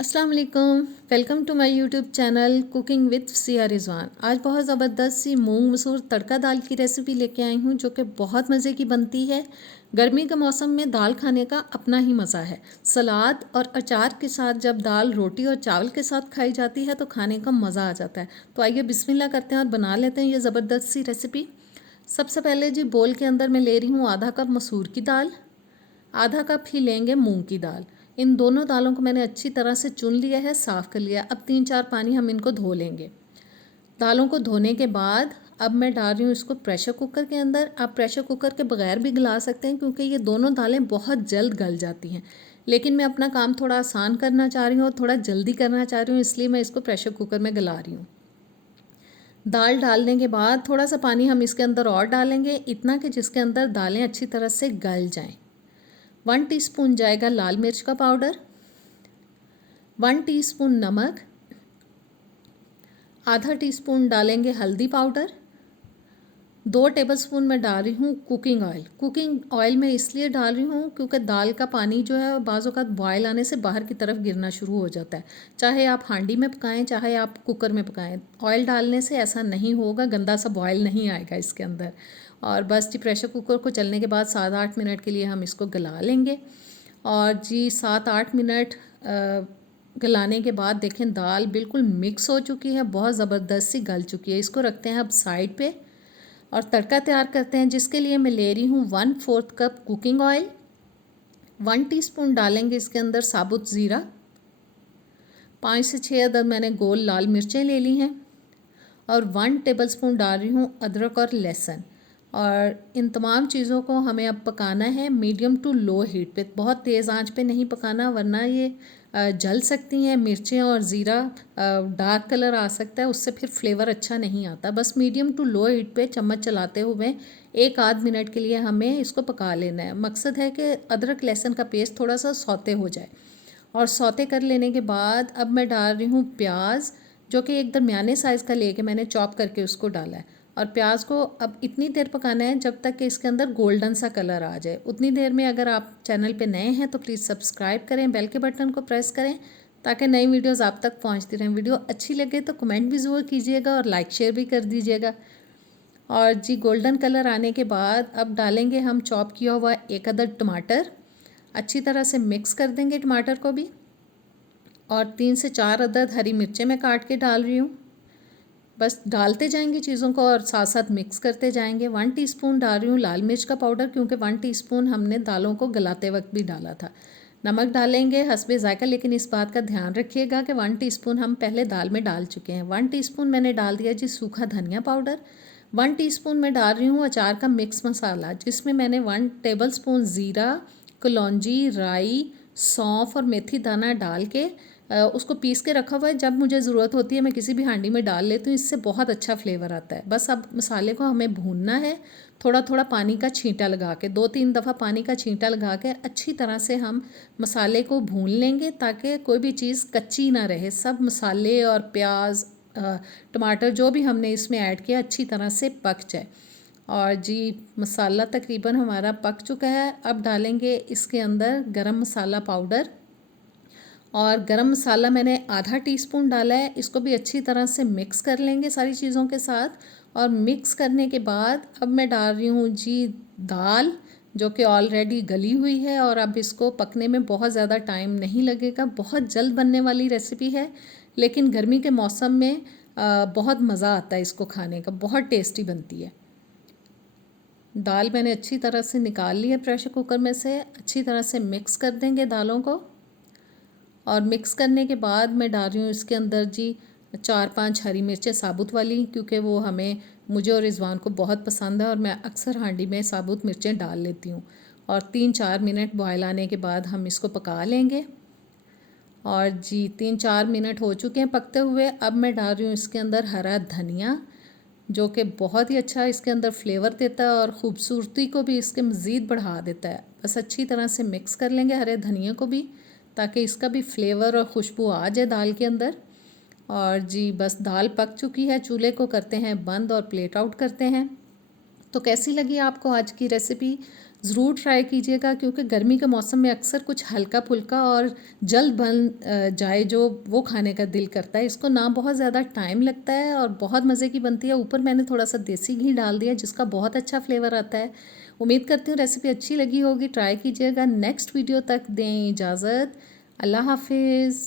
अस्सलाम वालेकुम। Welcome to my YouTube channel cooking with Siya Rizwan. आज बहुत ज़बरदस्त सी मूंग मसूर तड़का दाल की रेसिपी लेके आई हूँ जो कि बहुत मज़े की बनती है। गर्मी के मौसम में दाल खाने का अपना ही मज़ा है। सलाद और अचार के साथ जब दाल रोटी और चावल के साथ खाई जाती है तो खाने का मज़ा आ जाता है। तो आइए बिस्मिल्लाह करते हैं और बना लेते हैं ये ज़बरदस्त सी रेसिपी। सबसे पहले जी बोल के अंदर मैं ले रही हूँ आधा कप मसूर की दाल, आधा कप ही लेंगे मूंग की दाल। इन दोनों दालों को मैंने अच्छी तरह से चुन लिया है, साफ़ कर लिया। अब 3-4 पानी हम इनको धो लेंगे। दालों को धोने के बाद अब मैं डाल रही हूँ इसको प्रेशर कुकर के अंदर। आप प्रेशर कुकर के बगैर भी गला सकते हैं क्योंकि ये दोनों दालें बहुत जल्द गल जाती हैं, लेकिन मैं अपना काम थोड़ा आसान करना चाह रही हूँ और थोड़ा जल्दी करना चाह रही हूँ, इसलिए मैं इसको प्रेशर कुकर में गला रही हूँ। दाल डालने के बाद थोड़ा सा पानी हम इसके अंदर और डालेंगे, इतना कि जिसके अंदर दालें अच्छी तरह से गल जाएं। 1 टीस्पून जाएगा लाल मिर्च का पाउडर, 1 टीस्पून नमक, आधा टीस्पून डालेंगे हल्दी पाउडर, 2 टेबलस्पून मैं डाल रही हूँ कुकिंग ऑयल। कुकिंग ऑयल मैं इसलिए डाल रही हूँ क्योंकि दाल का पानी जो है बाज़ औक़ात बॉयल आने से बाहर की तरफ गिरना शुरू हो जाता है। चाहे आप हांडी में पकाएं, चाहे आप कुकर में पकाएं, ऑयल डालने से ऐसा नहीं होगा, गंदा सा बॉयल नहीं आएगा इसके अंदर। और बस जी प्रेशर कुकर को चलने के बाद 7-8 मिनट के लिए हम इसको गला लेंगे। और जी 7-8 मिनट गलाने के बाद देखें दाल बिल्कुल मिक्स हो चुकी है, बहुत ज़बरदस्त सी गल चुकी है। इसको रखते हैं अब साइड पे और तड़का तैयार करते हैं, जिसके लिए मैं ले रही हूँ 1/4 कप कुकिंग ऑयल, 1 टीस्पून डालेंगे इसके अंदर साबुत ज़ीरा, 5 से 6 अदद मैंने गोल लाल मिर्चें ले ली हैं और 1 टेबलस्पून डाल रही हूँ अदरक और लहसुन। और इन तमाम चीज़ों को हमें अब पकाना है मीडियम टू लो हीट पे। बहुत तेज़ आंच पे नहीं पकाना वरना ये जल सकती हैं मिर्चें और ज़ीरा, डार्क कलर आ सकता है, उससे फिर फ्लेवर अच्छा नहीं आता। बस मीडियम टू लो हीट पे चम्मच चलाते हुए 1-आध मिनट के लिए हमें इसको पका लेना है। मकसद है कि अदरक लहसुन का पेस्ट थोड़ा सा सौते हो जाए। और सौते कर लेने के बाद अब मैं डाल रही हूँ प्याज, जो कि एक दरमियाने साइज़ का लेके मैंने चॉप करके उसको डाला है। और प्याज को अब इतनी देर पकाना है जब तक कि इसके अंदर गोल्डन सा कलर आ जाए। उतनी देर में अगर आप चैनल पे नए हैं तो प्लीज़ सब्सक्राइब करें, बेल के बटन को प्रेस करें ताकि नई वीडियोस आप तक पहुंचती रहें। वीडियो अच्छी लगे तो कमेंट भी ज़रूर कीजिएगा और लाइक शेयर भी कर दीजिएगा। और जी गोल्डन कलर आने के बाद अब डालेंगे हम चॉप किया हुआ 1 अदद टमाटर। अच्छी तरह से मिक्स कर देंगे टमाटर को भी। और 3 से 4 अदद हरी मिर्चें मैं काट के डाल रही हूँ। बस डालते जाएंगे चीज़ों को और साथ साथ मिक्स करते जाएंगे। 1 टीस्पून डाल रही हूँ लाल मिर्च का पाउडर, क्योंकि 1 टीस्पून हमने दालों को गलाते वक्त भी डाला था। नमक डालेंगे हस्बे ज़ायका, लेकिन इस बात का ध्यान रखिएगा कि 1 टीस्पून हम पहले दाल में डाल चुके हैं। 1 टीस्पून मैंने डाल दिया जी सूखा धनिया पाउडर। 1 टीस्पून मैं डाल रही हूँ अचार का मिक्स मसाला, जिसमें मैंने 1 टेबल स्पून ज़ीरा, कलौंजी, राई, सौंफ और मेथी दाना डाल के उसको पीस के रखा हुआ है। जब मुझे ज़रूरत होती है मैं किसी भी हांडी में डाल लेती हूँ, इससे बहुत अच्छा फ्लेवर आता है। बस अब मसाले को हमें भूनना है, थोड़ा थोड़ा पानी का छींटा लगा के, 2-3 दफ़ा पानी का छींटा लगा के अच्छी तरह से हम मसाले को भून लेंगे ताकि कोई भी चीज़ कच्ची ना रहे। सब मसाले और प्याज, टमाटर जो भी हमने इसमें ऐड किया अच्छी तरह से पक जाए। और जी मसाला तकरीबन हमारा पक चुका है। अब डालेंगे इसके अंदर गरम मसाला पाउडर, और गरम मसाला मैंने आधा टीस्पून डाला है। इसको भी अच्छी तरह से मिक्स कर लेंगे सारी चीज़ों के साथ। और मिक्स करने के बाद अब मैं डाल रही हूँ जी दाल, जो कि ऑलरेडी गली हुई है। और अब इसको पकने में बहुत ज़्यादा टाइम नहीं लगेगा, बहुत जल्द बनने वाली रेसिपी है, लेकिन गर्मी के मौसम में बहुत मज़ा आता है इसको खाने का, बहुत टेस्टी बनती है। दाल मैंने अच्छी तरह से निकाल ली है प्रेशर कुकर में से। अच्छी तरह से मिक्स कर देंगे दालों को। और मिक्स करने के बाद मैं डाल रही हूँ इसके अंदर जी 4-5 हरी मिर्चें साबुत वाली, क्योंकि वो मुझे और रिजवान को बहुत पसंद है और मैं अक्सर हांडी में साबुत मिर्चें डाल लेती हूँ। और 3-4 मिनट बॉयल आने के बाद हम इसको पका लेंगे। और जी 3-4 मिनट हो चुके हैं पकते हुए। अब मैं डाल रही हूँ इसके अंदर हरा धनिया, जो कि बहुत ही अच्छा इसके अंदर फ्लेवर देता है और ख़ूबसूरती को भी इसके मज़ीद बढ़ा देता है। बस अच्छी तरह से मिक्स कर लेंगे हरे धनिया को भी, ताकि इसका भी फ्लेवर और खुशबू आ जाए दाल के अंदर। और जी बस दाल पक चुकी है, चूल्हे को करते हैं बंद और प्लेट आउट करते हैं। तो कैसी लगी आपको आज की रेसिपी? ज़रूर ट्राई कीजिएगा, क्योंकि गर्मी के मौसम में अक्सर कुछ हल्का फुल्का और जल्द बन जाए जो वो खाने का दिल करता है। इसको ना बहुत ज़्यादा टाइम लगता है और बहुत मज़े की बनती है। ऊपर मैंने थोड़ा सा देसी घी डाल दिया जिसका बहुत अच्छा फ्लेवर आता है। उम्मीद करती हूँ रेसिपी अच्छी लगी होगी, ट्राई कीजिएगा। नेक्स्ट वीडियो तक दें इजाज़त। अल्लाह हाफिज़।